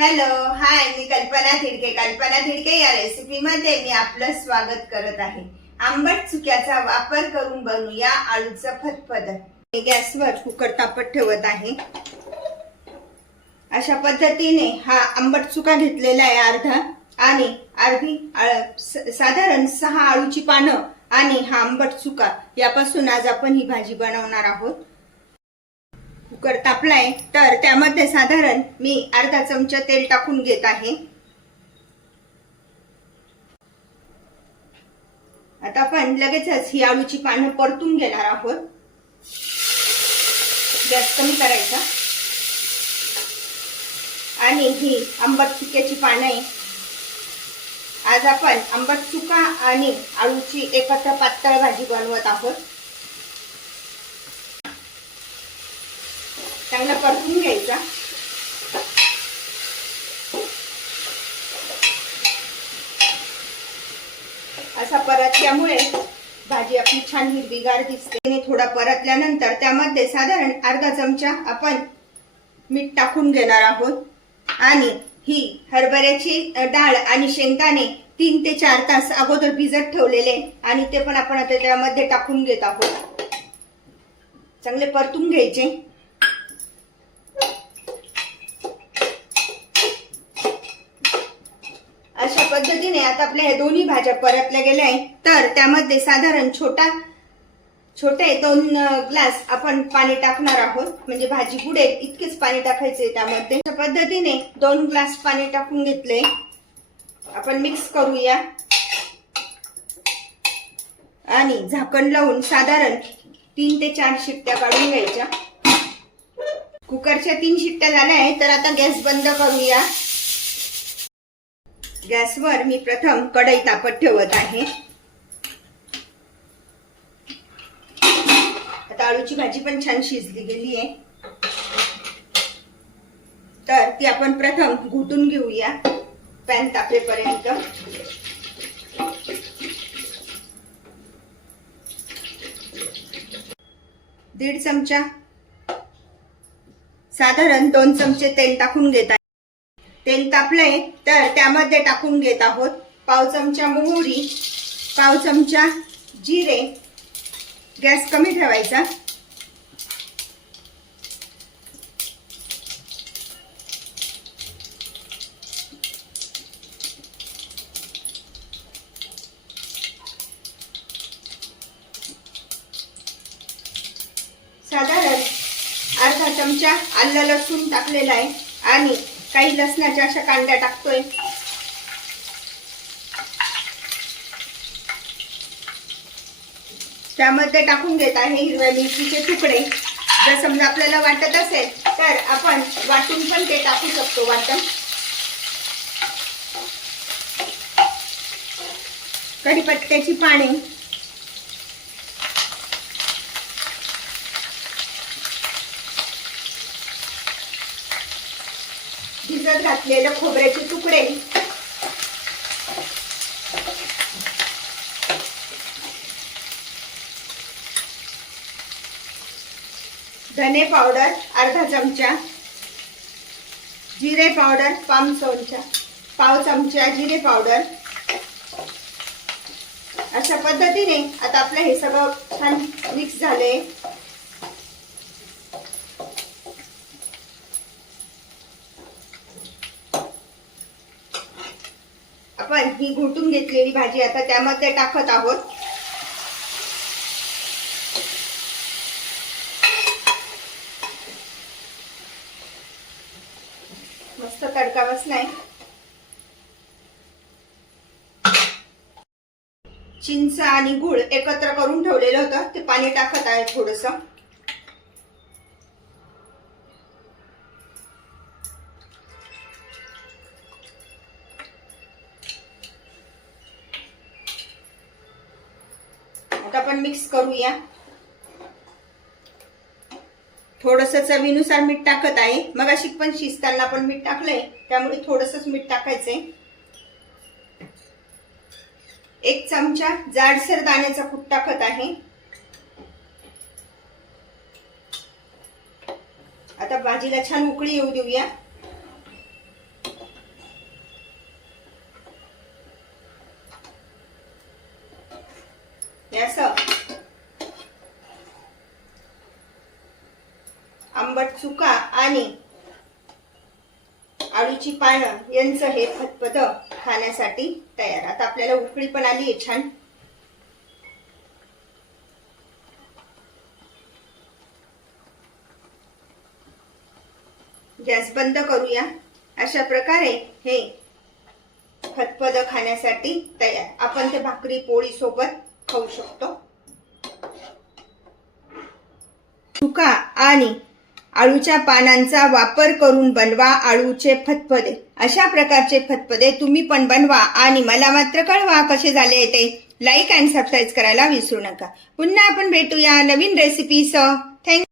Hello hi मी कल्पना थिडके. कल्पना थिडके या रेसिपी मध्ये मी आपलं स्वागत करत आहे. आंबट चुक्याचा वापर करून बनवूया आळूचं फतफद मी गॅसवर कुकर तापत ठेवत आहे. अशा पद्धतीने हा आंबट चुका घेतलेला आहे अर्धा आणि अर्धी साधारण सहा आळूची पानं आणि हा आंबट चुका. यापासून आज आपण ही भाजी बनवणार आहोत. कुकर तापलाय तर त्यामध्ये साधारण मी अर्धा चमचा तेल टाकून घेत आहे. आता आपण लगेचच ही आळूची पानं परतून घेणार आहोत. गॅस कमी करायचा. आणि ही आंबट चुक्याची पानं आहे. आज आपण आंबट चुका आणि आळूची एकत्र पातळ भाजी बनवत आहोत. चांगला परतून घ्यायचा. असा परतल्यामुळे भाजी आपली छान हिरवीगार दिसते. आणि थोडा परतल्यानंतर त्यामध्ये साधारण अर्धा चमचा आपण मीठ टाकून घेणार आहोत. आणि ही हरभऱ्याची डाळ आणि शेंगदाणे तीन ते चार तास अगोदर भिजत ठेवलेले आणि ते पण आपण आता त्यामध्ये टाकून घेत आहोत. चांगले परतून घ्यायचे अशा पद्धतीने आता आपल्या ह्या दोन्ही भाज्या परतल्या गेल्या आहेत. तर त्यामध्ये साधारण छोटा छोटे दोन ग्लास आपण पाणी टाकणार आहोत. म्हणजे भाजी बुडेल इतकेच पाणी टाकायचे त्यामध्ये. अशा पद्धतीने दोन ग्लास पाणी टाकून घेतले. आपण मिक्स करूया. आणि झाकण लावून साधारण तीन ते चार शिट्ट्या काढून घ्यायच्या. कुकरच्या तीन शिट्ट्या झाल्या आहेत. तर आता गॅस बंद करूया. गॅसवर मी प्रथम कढई तापत ठेवत आहे. आता आळूची भाजी पण छान शिजली गेली आहे. तर ती आपण प्रथम घुटून घेऊया पॅन तापेपर्यंत. दीड चमचा साधारण दोन चमचे तेल टाकून घेत तेल तापलंय तर त्यामध्ये टाकून घेत आहोत पाव चमचा मोहरी पाव चमचा जिरे. गॅस कमी ठेवायचा. साधारण अर्धा चमचा आलं लसूण टाकलेला आहे आणि काही लसणाच्या अशा कांद्या टाकतोय. त्यामध्ये टाकून घेत आहे हिरव्या मिरचीचे तुकडे. जर समजा आपल्याला वाटत असेल तर आपण वाटून पण ते टाकू शकतो वाटण. कढीपत्त्याची पाने. भिजत खोबऱ्याचे तुकडे. धने पावडर अर्धा चमचा. जिरे पावडर पाम चमचा. पाव चमचा जिरे पावडर. अशा पद्धतीने आता आपलं हे सगळं छान मिक्स झाले आपण ही घोटून घेतलेली भाजी आता त्यामध्ये टाकत आहोत. मस्त तडका बसलाय चिंच आणि गुळ एकत्र करून ठेवलेलं होतं. ते पाणी टाकत आहे थोडस. आता आपण मिक्स करूया. थोडस चवीनुसार मीठ टाकत आहे. मग अशी पण शिजताना पण मीठ टाकलंय. त्यामुळे थोडसच मीठ टाकायचंय. एक चमचा जाडसर दाण्याचा कूट टाकत आहे. आता भाजीला छान उकळी येऊ देऊया. असं. आंबट चुका आणि आळूची पानं यांचं हे फतपद खाण्यासाठी तयार. आता आपल्याला उकळी पण आली आहे छान. गॅस बंद करूया. अशा प्रकारे हे खतपद खाण्यासाठी तयार. आपण ते भाकरी पोळी सोबत खाऊ शकतो. सुका आणि आळूच्या पानांचा वापर करून बनवा आळूचे फतफदे. अशा प्रकारचे फतफदे तुम्ही पण बनवा आणि मला मात्र कळवा कसे झाले ते. लाईक अँड सबस्क्राईब करायला विसरू नका. पुन्हा आपण भेटूया नवीन रेसिपीसह थँक्यू